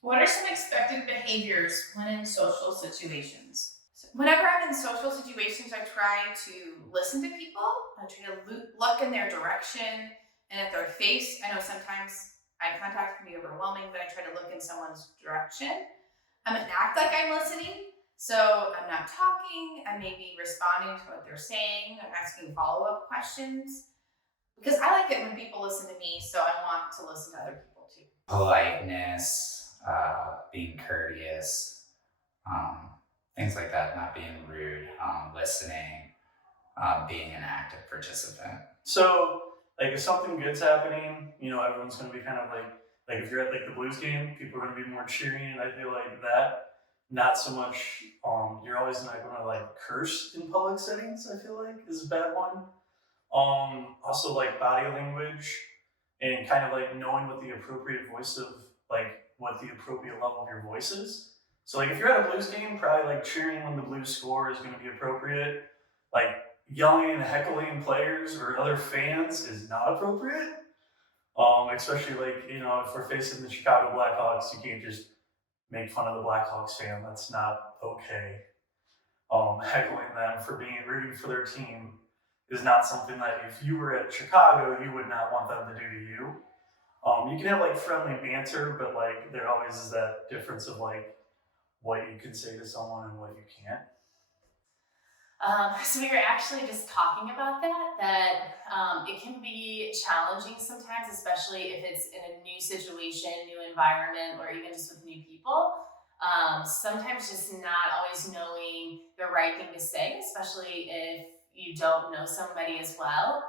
What are some expected behaviors when in social situations? So whenever I'm in social situations, I try to listen to people. I try to look in their direction and at their face. I know sometimes eye contact can be overwhelming, but I try to look in someone's direction. I'm gonna act like I'm listening. So I'm not talking. I may be responding to what they're saying. I'm asking follow up questions because I like it when people listen to me. So I want to listen to other people too. Politeness, being courteous, um, things like that, not being rude, listening, being an active participant. So, like, if something good's happening, everyone's going to be kind of like if you're at like the Blues game, people are going to be more cheering. And I feel like that, not so much. You're always not going to like curse in public settings. I feel like is a bad one. Also like body language and kind of like knowing what the appropriate voice of like what the appropriate level of your voice is. So like if you're at a Blues game, probably like cheering when the Blues score is going to be appropriate. Like yelling and heckling players or other fans is not appropriate. Especially like if we're facing the Chicago Blackhawks, you can't just make fun of the Blackhawks fan. That's not okay. Heckling them for being rooting for their team is not something that if you were at Chicago, you would not want them to do to you. You can have like friendly banter, but like there always is that difference of like what you can say to someone and what you can't. So we were actually just talking about that it can be challenging sometimes, especially if it's in a new situation, new environment, or even just with new people. Sometimes just not always knowing the right thing to say, especially if you don't know somebody as well.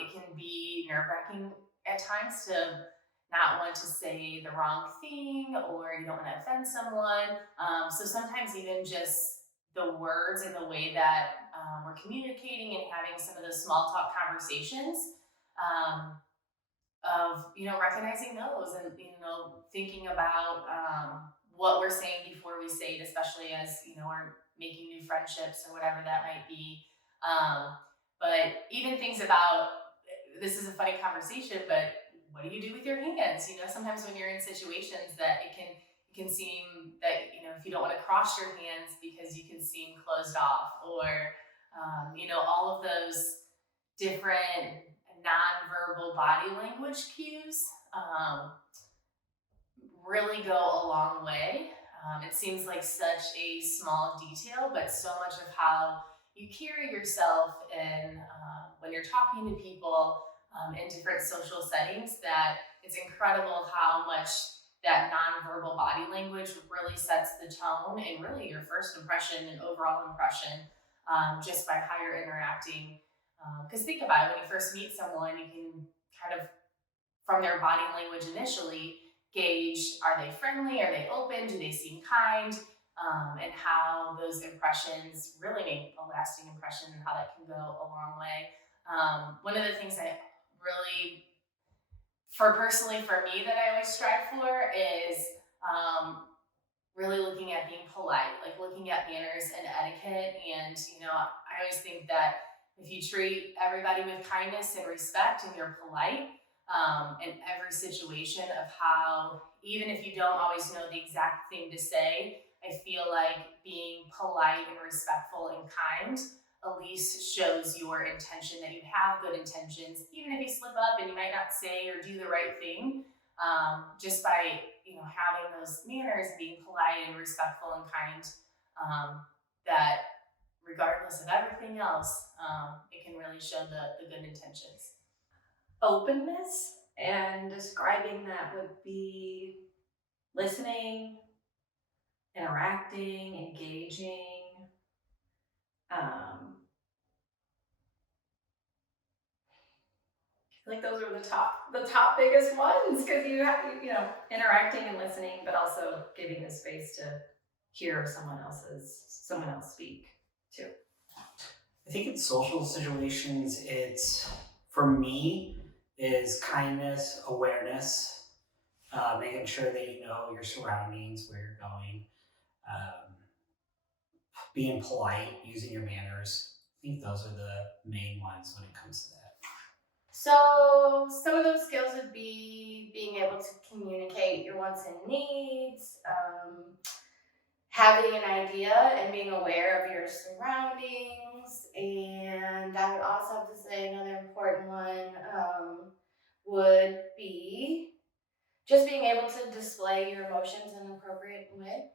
It can be nerve wracking at times to not want to say the wrong thing or you don't want to offend someone. So sometimes even just the words and the way that we're communicating and having some of those small talk conversations um, of recognizing those and thinking about what we're saying before we say it, especially as we're making new friendships or whatever that might be. um, but even things about this is a funny conversation, but what do you do with your hands? Sometimes when you're in situations that it can seem that if you don't want to cross your hands because you can seem closed off, or all of those different nonverbal body language cues really go a long way. It seems like such a small detail, but so much of how you carry yourself and when you're talking to people in different social settings, that it's incredible how much that nonverbal body language really sets the tone and really your first impression and overall impression just by how you're interacting. Because think about it, when you first meet someone, you can kind of, from their body language initially, gauge, are they friendly, are they open, do they seem kind, and how those impressions really make a lasting impression and how that can go a long way. One of the things that really, for personally for me, that I always strive for is really looking at being polite, like looking at manners and etiquette. And, I always think that if you treat everybody with kindness and respect and you're polite in every situation, of how, even if you don't always know the exact thing to say, I feel like being polite and respectful and kind at least shows your intention, that you have good intentions, even if you slip up and you might not say or do the right thing. Just by having those manners, being polite and respectful and kind, that regardless of everything else, it can really show the good intentions. Openness, and describing that would be listening, interacting, engaging. I feel like those are the top biggest ones, because you have interacting and listening, but also giving the space to hear someone else speak too. I think in social situations, it's for me is kindness, awareness, making sure that you know your surroundings, where you're going, um, being polite, using your manners. I think those are the main ones when it comes to that. So some of those skills would be being being able to communicate your wants and needs, having an idea and being aware of your surroundings. And I would also have to say another important one would be just being able to display your emotions in an appropriate way.